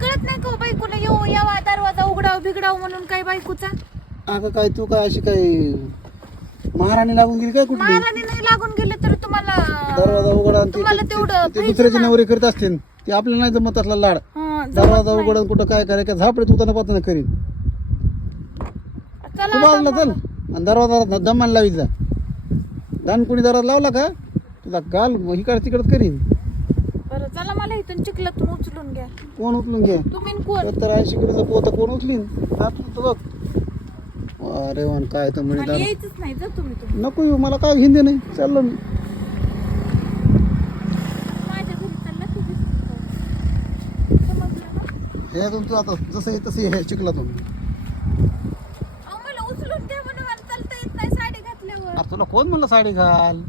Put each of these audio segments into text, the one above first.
कळत नाही का हो बायकोला? येऊ यावा दरवाजा उघडाव बिघडाव म्हणून काय बायकोचा? अगं काय तू काय अशी काय महाराणी लागून गेली काय कुठली? महाराणी नाही लागून गेले तर तुम्हाला दरवाजा उघडा आणि तुम्हाला ते- तेवढं ते- ते दुसऱ्याचे नवरे करीत असतील. ते आपल्याला नाही जमत असला लाड. हं, दरवाजा. उघडा कुठं काय करायचं? झापडे तू त्यांना पातना करीन. चला तू बाजूला चल मग. आणि दरवाजा दमान लावीत जा. दान कोणी दरवाजा लावला का? तुला गाल इकडे तिकडे करीन. बरं चला मला इथून चिखलातून उचलून घ्या. कोण उचलून घे? तुम्ही न कोण? सत्तर ऐंशी किलोचा पोत कोण उचलीन? बघ. अरे वन काय तर म्हणे मला. यायचंच नाही जा तुम्ही तुम्ही. नको येऊ मला काय हिंदी नाही. चाललो मी. माझ्या घरी चालला की दिसत. समजलं ना. हे तू आता जसं आहे तसं हे तू अहो मला उचलून द्या म्हणून मला चालता येत नाही साडी घातल्यावर. आता तुला कोण म्हणलं साडी घाल?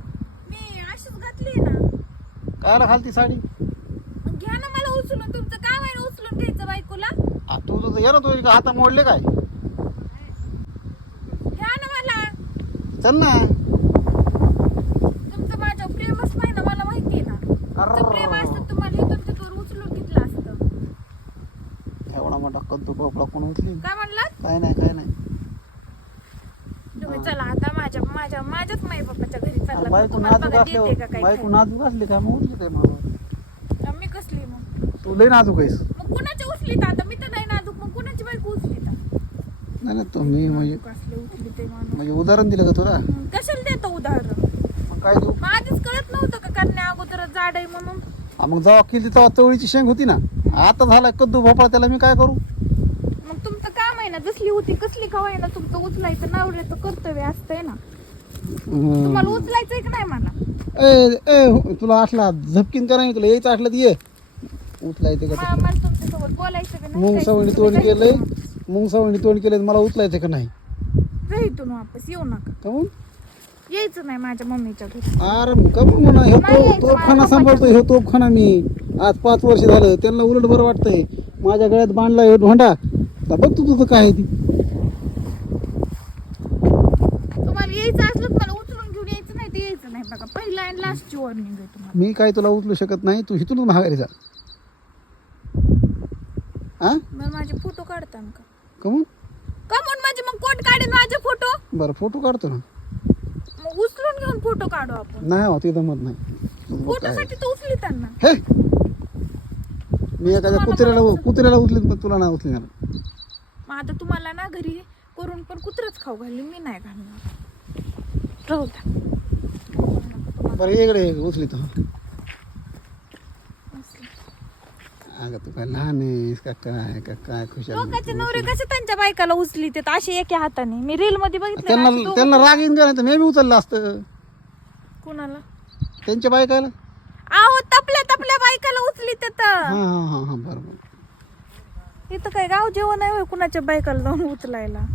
कायला घालती साडी? घ्या ना मला उचलून तुमचं आहे ना उचलून घ्यायचं बायकोला? आ, तू तुझं ये ना तू हात मोडले काय? घ्या ना मला. चल ना. तुमचं माझ्या प्रेमच नाही ना मला माहिती आहे ना. तुमचं प्रेम असतं तुम्हाला इथून तिथून उचलून घेतलं असतं. एवढा मोठा कद्दू पोपळा कोण उचली काय म्हणलात? काय नाही काय नाही. तुम्ही चला आता. माझ्या माझ्या माझ्याच माई बापाच्या घरी चालला. बायको तुम्हाला नाजूक बघा देते का असल्यावर काय बायको खायला? नाजूक असली मग मी कसली मग? तू लय नाजूक आहेस. मग कुणाची आता? मी तर नाही नाजूक. मग कुणाची बायको नाही नाही तुम्ही म्हणजे कसले उचली ते माणूस. म्हणजे उदाहरण दिलं का तुला? हं, कशाला देतो उदाहरण? मग काय तू मग आधीच कळत नव्हतं का करण्या अगोदर जाड आहे म्हणून? हा, मग जेव्हा केली तेव्हा चवळीची शेंग होती ना? आता झाला कद्दू भोपळा त्याला मी काय करू मग तुमचं काम आहे ना जसली होती. कसली का आहे ना तुमचं उचलायचं नवऱ्याचं कर्तव्य असतंय ना. तुम्हाला उचलायचंय का नाही मला ए ए तुला असला झपकीन करा नाही तुला? यायचं असलं तर ये. उचलायचं का मला मला तुमच्यासोबत बोलायचं का नाही मुंग? सवणी तोंड काय केलंय? मुंग सवणी तोंड केलंय मला उचलायचं का नाही? जा इथून वापस येऊ नका. कमून यायचं नाही माझ्या मम्मीच्या घरी. अरे कमून म्हणा? ह्यो नाही तो तोपखाना माझ्या सांभाळतोय ह्यो तोपखाना मी. आज पाच वर्ष झालं त्यांना उलट बरं वाटतंय. माझ्या गळ्यात बांधला ह्यो ढोंडा. आता बघ तू तुझं काय आहे ती. तुम्हाला यायचं असलं तर मला उचलून घेऊन यायचं नाही ते यायचं नाही बघा. पहिला आणि लास्टची वॉर्निंग आहे तुम्हाला. मी काय तुला उचलू शकत नाही तू इथूनच महागारी जा. हा मग माझे फोटो काढता का? कमून? कमून म्हणजे मग कोण काढेल माझे फोटो बरं फोटो काढतो ना. मग उचलून घेऊन फोटो काढू आपण. नाही हो ते जमत नाही. तुझं बघ काय आहे. फोटोसाठी तर उचली त्यांना. हे! मी एखाद्या कुत्र्याला कुत्र्याला उचलीन पण तुला नाही उचलीन. मग आता तुम्हाला ना घरी करून पण कुत्रच खाऊ घालली मी नाही घालणार. बरं इकडे ये, उचली तो. अगं तू काय लहान आहेस का काय का काय लोकांचे नवरे कसे त्यांच्या बायकाला उचली ते? असे एका हाताने. मी रील मध्ये बघितलं त्यांना ना, त्यांना राग नाही? तर मी बी उचललं असतं. कुणाला? त्यांच्या बायकाला? आहो तपल्या तपल्या बायकाला उचली ते तर. हां हां हां हां. इथं काय गाव जेवण आहे होय कुणाच्या बायकाला जाऊन उचलायला?